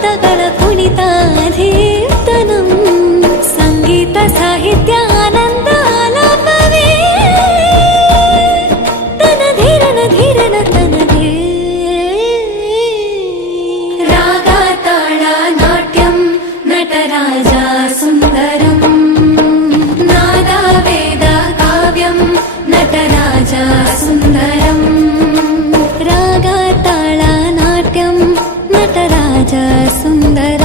ಪದಗಳ ಕುಣಿತಾಧೀರ್ತನಂ ಸಂಗೀತ ಸಾಹಿತ್ಯ ಆನಂದ ಆಲಾಪವೇ ತನ ಧೀರನ ಧೀರನ ತನದೇ ರಾಗ ತಾಳ ನಾಟ್ಯಂ ನಟರಾಜ ಸುಂದರಂ ನಾದ ವೇದ ಕಾವ್ಯಂ ನಟರಾಜ ಸುಂದರಂ ರಾಗ ತಾಳ ನಾಟ್ಯಂ ನಟರಾಜ ಸುಂದರ